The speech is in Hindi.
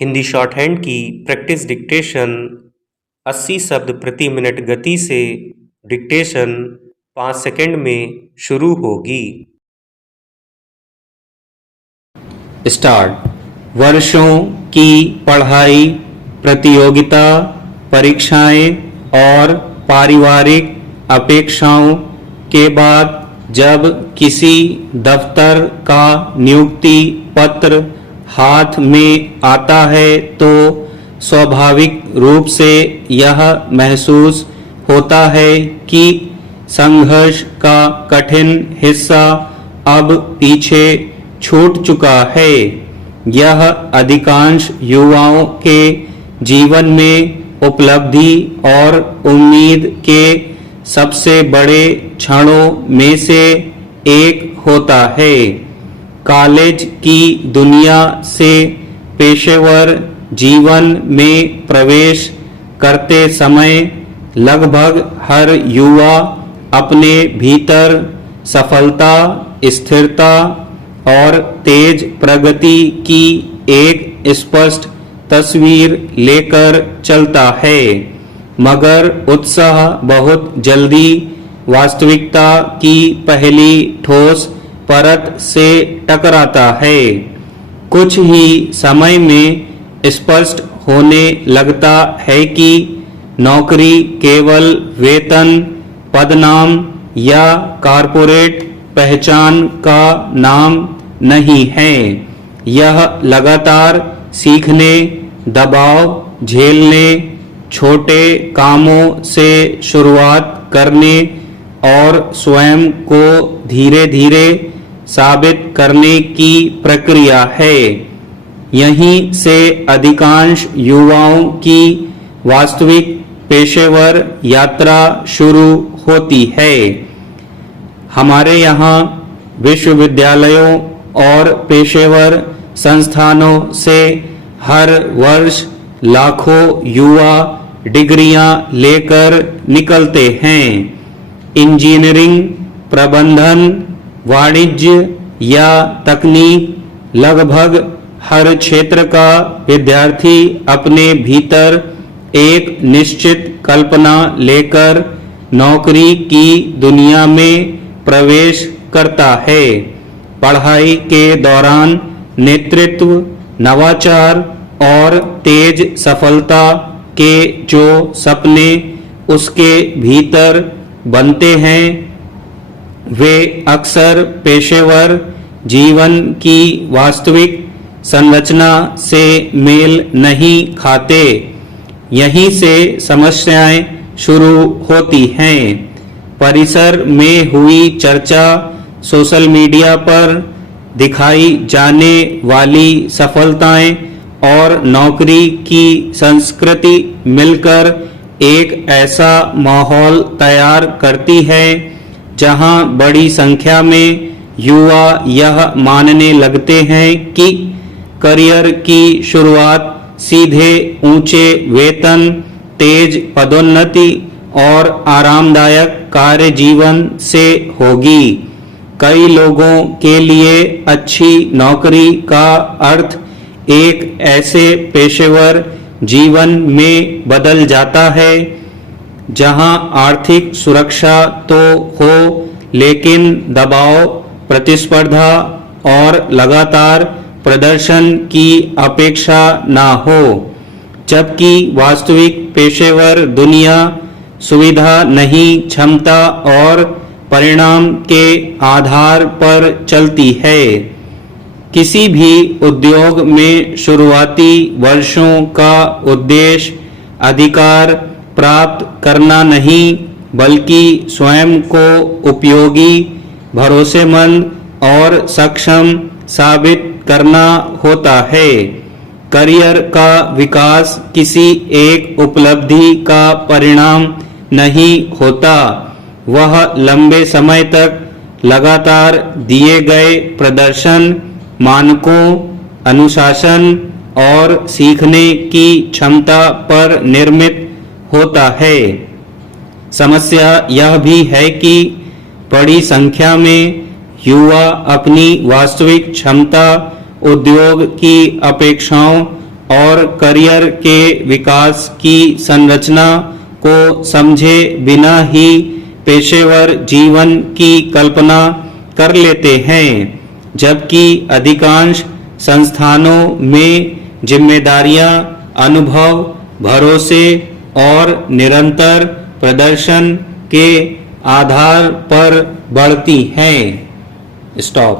हिंदी शॉर्ट हैंड की प्रैक्टिस डिक्टेशन 80 शब्द प्रति मिनट गति से डिक्टेशन 5 सेकंड में शुरू होगी। स्टार्ट। वर्षों की पढ़ाई, प्रतियोगिता परीक्षाएं और पारिवारिक अपेक्षाओं के बाद जब किसी दफ्तर का नियुक्ति पत्र हाथ में आता है तो स्वाभाविक रूप से यह महसूस होता है कि संघर्ष का कठिन हिस्सा अब पीछे छूट चुका है। यह अधिकांश युवाओं के जीवन में उपलब्धि और उम्मीद के सबसे बड़े क्षणों में से एक होता है। कॉलेज की दुनिया से पेशेवर जीवन में प्रवेश करते समय लगभग हर युवा अपने भीतर सफलता, स्थिरता और तेज प्रगति की एक स्पष्ट तस्वीर लेकर चलता है, मगर उत्साह बहुत जल्दी वास्तविकता की पहली ठोस परत से टकराता है। कुछ ही समय में स्पष्ट होने लगता है कि नौकरी केवल वेतन, पदनाम या कॉर्पोरेट पहचान का नाम नहीं है। यह लगातार सीखने, दबाव झेलने, छोटे कामों से शुरुआत करने और स्वयं को धीरे धीरे साबित करने की प्रक्रिया है। यहीं से अधिकांश युवाओं की वास्तविक पेशेवर यात्रा शुरू होती है। हमारे यहाँ विश्वविद्यालयों और पेशेवर संस्थानों से हर वर्ष लाखों युवा डिग्रियां लेकर निकलते हैं। इंजीनियरिंग, प्रबंधन, वाणिज्य या तकनीक, लगभग हर क्षेत्र का विद्यार्थी अपने भीतर एक निश्चित कल्पना लेकर नौकरी की दुनिया में प्रवेश करता है। पढ़ाई के दौरान नेतृत्व, नवाचार और तेज सफलता के जो सपने उसके भीतर बनते हैं वे अक्सर पेशेवर जीवन की वास्तविक संरचना से मेल नहीं खाते। यहीं से समस्याएं शुरू होती हैं। परिसर में हुई चर्चा, सोशल मीडिया पर दिखाई जाने वाली सफलताएं और नौकरी की संस्कृति मिलकर एक ऐसा माहौल तैयार करती है जहां बड़ी संख्या में युवा यह मानने लगते हैं कि करियर की शुरुआत सीधे ऊंचे वेतन, तेज पदोन्नति और आरामदायक कार्य जीवन से होगी। कई लोगों के लिए अच्छी नौकरी का अर्थ एक ऐसे पेशेवर जीवन में बदल जाता है जहां आर्थिक सुरक्षा तो हो लेकिन दबाव, प्रतिस्पर्धा और लगातार प्रदर्शन की अपेक्षा ना हो। जबकि वास्तविक पेशेवर दुनिया सुविधा नहीं, क्षमता और परिणाम के आधार पर चलती है। किसी भी उद्योग में शुरुआती वर्षों का उद्देश्य अधिकार प्राप्त करना नहीं बल्कि स्वयं को उपयोगी, भरोसेमंद और सक्षम साबित करना होता है। करियर का विकास किसी एक उपलब्धि का परिणाम नहीं होता, वह लंबे समय तक लगातार दिए गए प्रदर्शन, मानकों, अनुशासन और सीखने की क्षमता पर निर्मित होता है। समस्या यह भी है कि बड़ी संख्या में युवा अपनी वास्तविक क्षमता, उद्योग की अपेक्षाओं और करियर के विकास की संरचना को समझे बिना ही पेशेवर जीवन की कल्पना कर लेते हैं, जबकि अधिकांश संस्थानों में जिम्मेदारियां अनुभव, भरोसे और निरंतर प्रदर्शन के आधार पर बढ़ती हैं। स्टॉप।